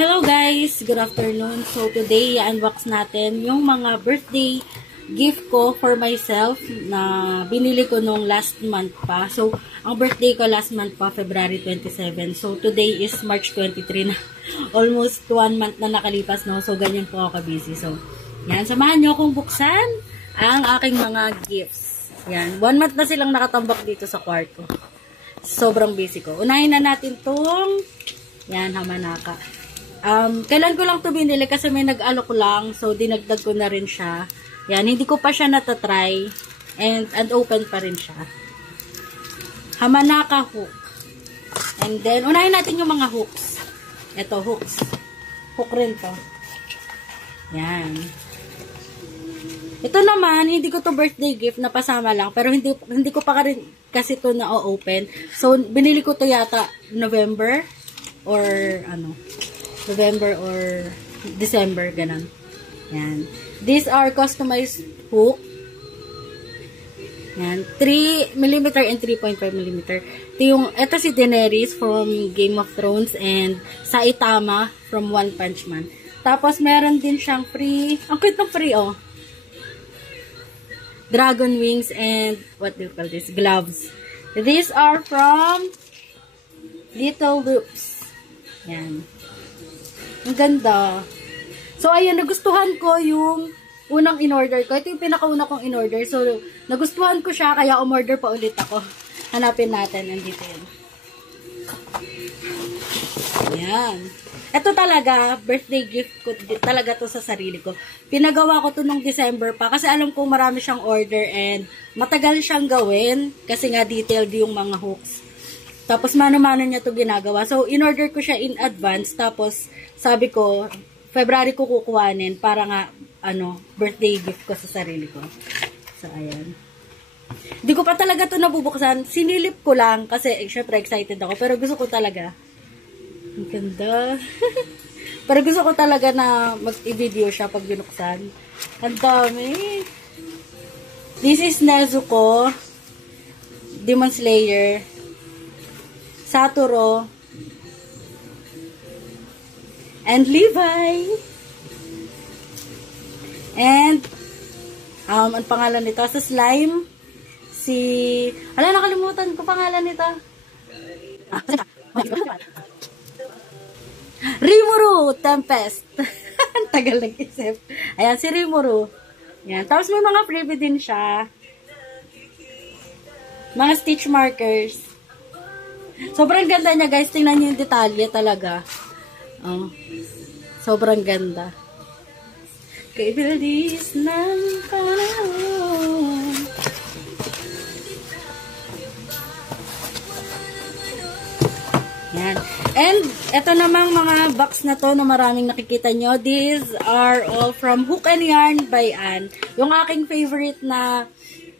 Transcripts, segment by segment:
Hello guys! Good afternoon. So today, i-unbox natin yung mga birthday gift ko for myself na binili ko nung last month pa. So, ang birthday ko last month pa, February 27. So, today is March 23 na. Almost 1 month na nakalipas, no? So, ganyan po ako busy. So, yan. Samahan nyo akong buksan ang aking mga gifts. Yan. 1 month na silang nakatambak dito sa kwarto. Sobrang busy ko. Unahin na natin tong yan, Hamanaka. Kailan ko lang to binili kasi may nag-alok lang. So, dinagdag ko na rin siya. Yan, hindi ko pa siya natatry. And open pa rin siya. Hamanaka hook. And then, unahin natin yung mga hooks. Ito, hooks. Hook rin to. Yan. Ito naman, hindi ko to birthday gift, napasama lang. Pero hindi ko pa rin kasi to na-open. So, binili ko to yata November or November or December, ganun. Yan. These are customized hook. Yan. 3mm and 3.5mm. Ito si Daenerys from Game of Thrones and Saitama from One Punch Man. Tapos, meron din siyang free. Ang cute ng free, oh. Dragon wings and what do you call this? Gloves. These are from Little Loops. Yan. Ang ganda. So, ayun, nagustuhan ko yung unang in-order ko. Ito yung pinakauna kong in-order. So, nagustuhan ko siya, kaya umorder pa ulit ako. Hanapin natin. Nandito yun. Ayan. Ito talaga, birthday gift ko talaga to sa sarili ko. Pinagawa ko to nung December pa kasi alam ko marami siyang order and matagal siyang gawin kasi nga detailed yung mga hooks. Tapos mano-mano niya to ginagawa. So, in-order ko siya in advance. Tapos, sabi ko, February ko kukuhanin para nga, birthday gift ko sa sarili ko. So, ayan. Hindi ko pa talaga to nabubuksan. Sinilip ko lang kasi, syempre, excited ako. Pero gusto ko talaga. Ang ganda. Pero gusto ko talaga na mag-i-video siya pag binuksan. Ang dami. This is Nezuko, Demon Slayer, Satoru, and Levi. And, ang pangalan nito, sa slime, nakalimutan ko pangalan nito. Rimuru Tempest. Tagal nag-isip. Ayan, si Rimuru. Ayan. Tapos may mga freebie din siya. Mga stitch markers. Sobrang ganda niya, guys. Tingnan niyo yung detalye talaga. Oh. Sobrang ganda. Kaibilis ng panahon. Yan. And, eto namang mga box na to na maraming nakikita nyo. These are all from Hook and Yarn by Ann. Yung aking favorite na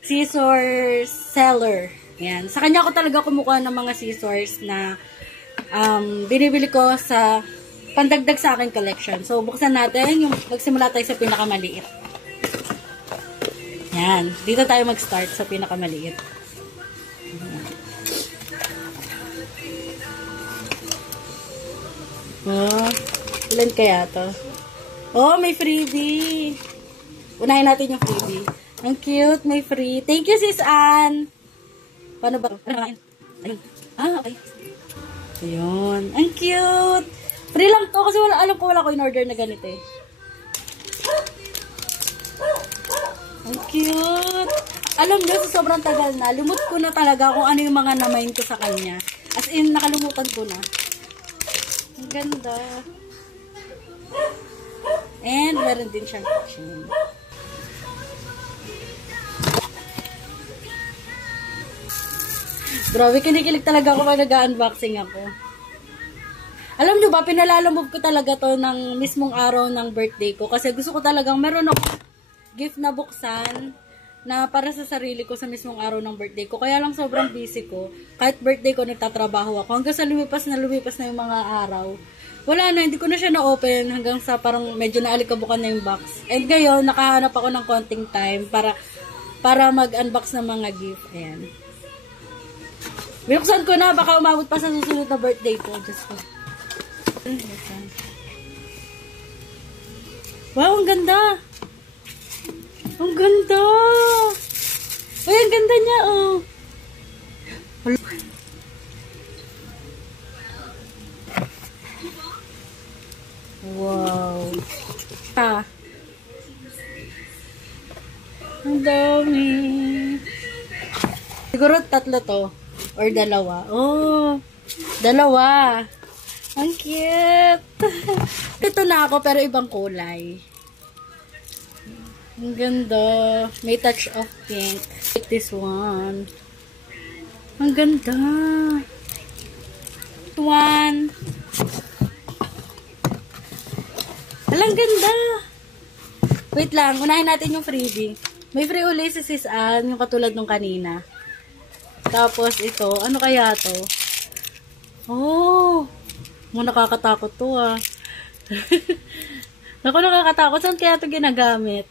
scissors seller. Yan. Sa kanya ko talaga kumukuha ng mga scissors na binibili ko sa pandagdag sa aking collection. So, buksan natin yung magsimula tayo sa pinakamaliit. Yan. Dito tayo mag-start sa pinakamaliit. Oh, ilan kaya to? Oh, may freebie. Unahin natin yung freebie. Ang cute, may free. Thank you, Sis Ann. Paano ba? Ayun. Okay. Ayun. Ang cute. Free lang to kasi alam ko wala ko in-order na ganito eh. Ang cute. Alam nyo, sa sobrang tagal na, lumot ko na talaga kung ano yung mga namain ko sa kanya. As in, nakalumutan ko na. Ang ganda. And, meron din siyang kitchen. Grabe, kinikilig talaga ako pag nag-unboxing ako. Alam nyo ba, pinalalamove ko talaga to ng mismong araw ng birthday ko. Kasi gusto ko talagang meron ako gift na buksan na para sa sarili ko sa mismong araw ng birthday ko. Kaya lang sobrang busy ko. Kahit birthday ko, nagtatrabaho ako. Hanggang sa lumipas na yung mga araw. Wala na, hindi ko na siya na-open hanggang sa parang medyo naalikabukan na yung box. And ngayon, nakahanap ako ng konting time para mag-unbox ng mga gift. Ayan. Binuksan ko na, baka umabot pa sa susunod na birthday ko. Just ko. Wow, ang ganda. Ang ganda. Ay, ang ganda niya, oh. Wow. Ah. Ang dami. Siguro 3 to. Or 2. Oh. 2. Ang cute. Ito na ako pero ibang kulay. Ang ganda. May touch of pink. Like this one. Ang ganda. One. Alang ganda. Wait lang. Unahin natin yung freebie. May free uli si Sis Ann. Yung katulad nung kanina. Tapos ito. Ano kaya to? Oh. Nakakatakot to ah. Naku, nakakatakot. Saan kaya ito ginagamit?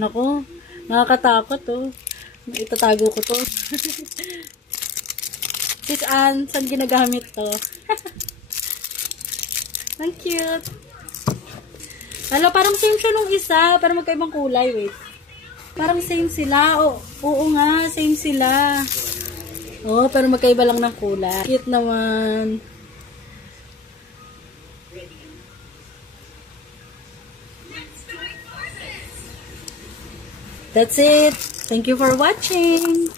Naku, nakakatakot to. Itatago ko to. Sis Ann, saan ginagamit to? Ang cute. Hala, parang same siya nung isa. Pero magkaibang kulay, wait. Parang same sila. Oo nga, same sila. Oh, pero magkaiba lang ng kulay. Cute naman. That's it. Thank you for watching.